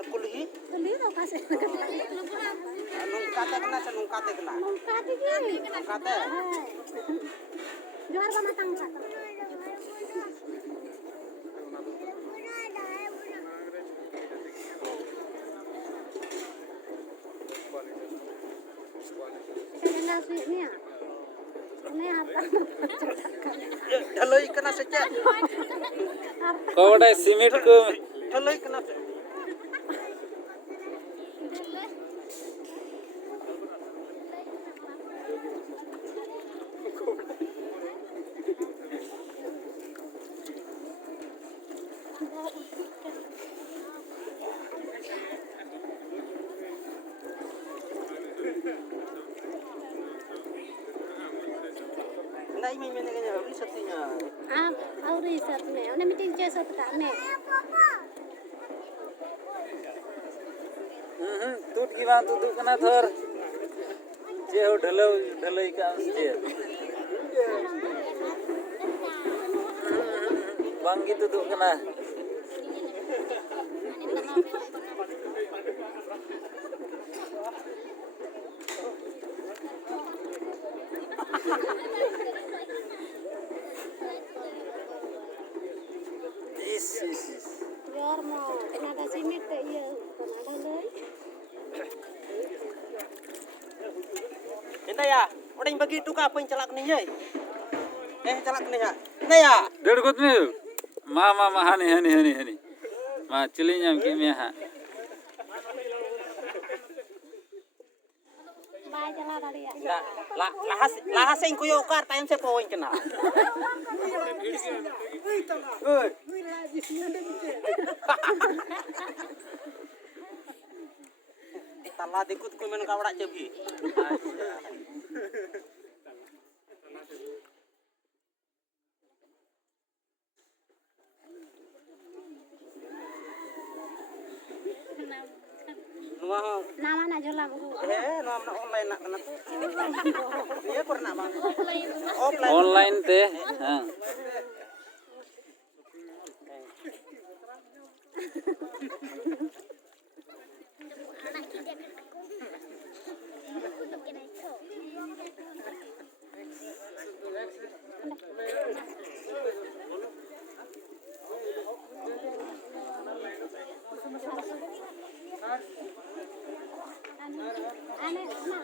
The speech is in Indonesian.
Ar kulhi तो kasih nungkate kena se nungkate kena. nungkati gini. Nungkate. Jual sama tangka. Kena sweetnya. Ini harta. Dhaloi kena se cek. कौड़ा सीमेंट को Dhaloi kena se. Nai mai mene kanya habis satunya. और रिसर्च में उन्हें मीटिंग जैसा था में टूट की बात तो कना थर जे हो ढलो का जे बांगी तो कना यार mau nada simit iya nada lei Ini ya, orang begitu ka apa yang celak nih ya? Celak nih ya. Ini ya. डेढ़ गुत में मा हनी हनी हनी हनी मा चिली नाम की में हा baik jalan tadi ya Lahas yang kuyo kar tayang se poin kena. Tala dikut ku men kawdak cebi. Nuah nama nak jual aku nuah na online nak kena tu. Iya pernah bang. Offline. Online ते हां aneh nak